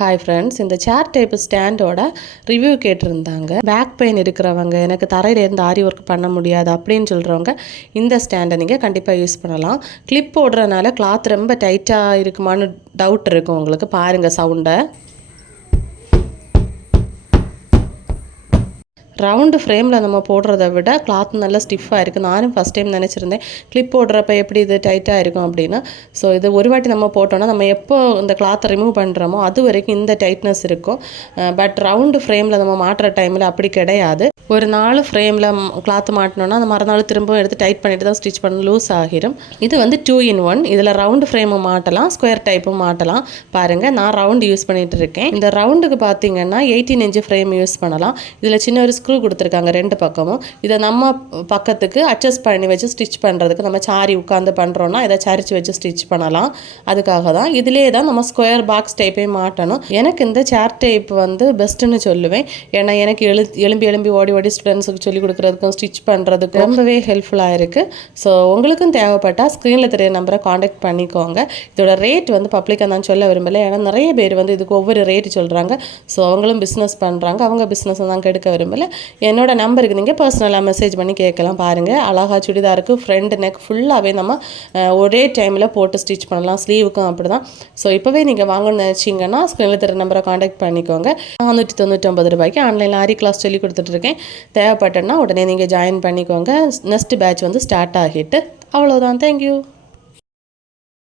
Hi friends, இந்த சேர் type ஸ்டாண்டோட review கேட்டிருந்தாங்க. Back pain இருக்கிறவங்க, எனக்கு தரையிலேருந்து ஆரி ஒர்க் பண்ண முடியாது அப்படின்னு சொல்கிறவங்க இந்த ஸ்டாண்டை நீங்கள் கண்டிப்பாக யூஸ் பண்ணலாம். கிளிப் போடுறதுனால கிளாத் ரொம்ப டைட்டாக இருக்குமான்னு டவுட் இருக்கும் உங்களுக்கு. பாருங்கள் சவுண்டை. ரவுண்டு ஃப்ரேமில் நம்ம போடுறத விட கிளாத் நல்லா ஸ்டிஃபாக இருக்குது. நானும் ஃபஸ்ட் டைம் நினச்சிருந்தேன் கிளிப் போடுறப்ப எப்படி இது டைட்டாக இருக்கும் அப்படின்னு. ஸோ இது ஒரு வாட்டி நம்ம போட்டோன்னா நம்ம எப்போ இந்த கிளாத்தை ரிமூவ் பண்ணுறோமோ அது வரைக்கும் இந்த டைட்னஸ் இருக்கும். பட் ரவுண்டு ஃப்ரேமில் நம்ம மாட்டுற டைமில் அப்படி கிடையாது. ஒரு நாள் ஃப்ரேமில் கிளாத் மாட்டினோன்னா அந்த மறுநாள் திரும்பவும் எடுத்து டைட் பண்ணிட்டு தான் ஸ்டிச் பண்ண லூஸ் ஆகிரும். இது வந்து 2-in-1. இதில் ரவுண்டு ஃப்ரேமும் மாட்டலாம், ஸ்கொயர் டைப்பும் மாட்டலாம். பாருங்கள், நான் ரவுண்டு யூஸ் பண்ணிகிட்டு இருக்கேன். இந்த ரவுண்டுக்கு பார்த்தீங்கன்னா 18 இன்ச் ஃப்ரேம் யூஸ் பண்ணலாம். இதில் சின்ன ஒரு ஸ்க்ரூ கொடுத்துருக்காங்க 2 பக்கமும். இதை நம்ம பக்கத்துக்கு அட்ஜஸ்ட் பண்ணி வச்சு ஸ்டிச் பண்ணுறதுக்கு, நம்ம சாரி உட்காந்து பண்ணுறோன்னா இதை சரிச்சு வச்சு ஸ்டிச் பண்ணலாம். அதுக்காக தான் இதிலே தான் நம்ம ஸ்கொயர் பாக்ஸ் டைப்பே மாட்டணும். எனக்கு இந்த சேர் டைப் வந்து பெஸ்ட்டுன்னு சொல்லுவேன். ஏன்னா எனக்கு எலும்பி ஓடி ஸ்டூடெண்ட்ஸுக்கு சொல்லிக் கொடுக்குறதுக்கும் ஸ்டிச் பண்ணுறதுக்கும் ரொம்பவே ஹெல்ப்ஃபுல்லாக இருக்குது. ஸோ உங்களுக்கும் தேவைப்பட்டால் ஸ்க்ரீனில் தெரிய நம்பரை காண்டாக்ட் பண்ணிக்கோங்க. இதோட ரேட் வந்து பப்ளிக்காக நான் சொல்ல விரும்பலை. ஏன்னா நிறைய பேர் வந்து இதுக்கு ஒவ்வொரு ரேட்டு சொல்கிறாங்க. ஸோ அவங்களும் பிஸ்னஸ் பண்ணுறாங்க, அவங்க பிஸ்னஸ் தான் கெடுக்க விரும்பலை. என்னோட நம்பருக்கு நீங்கள் பர்சனலாக மெசேஜ் பண்ணி கேட்கலாம். பாருங்கள், அழகா சுடிதாருக்கு ஃப்ரண்ட் நெக் ஃபுல்லாகவே நம்ம ஒரே டைமில் போட்டு ஸ்டிச் பண்ணலாம். ஸ்லீவுக்கும் அப்படி தான். ஸோ இப்போவே நீங்கள் வாங்கணும்னு நினச்சிங்கன்னா ஸ்க்ரீனில் தெரிய நம்பரை காண்டாக்ட் பண்ணிக்கோங்க. 499 ரூபாய்க்கு ஆன்லைனில் ஆரி கிளாஸ் சொல்லி கொடுத்துட்ருக்கேன். தேவைப்பட்டேன்னா உடனே நீங்கள் ஜாயின் பண்ணிக்கோங்க. நெக்ஸ்ட் பேட்ச் வந்து ஸ்டார்ட் ஆகிட்டு அவ்வளோதான். தேங்க்யூ.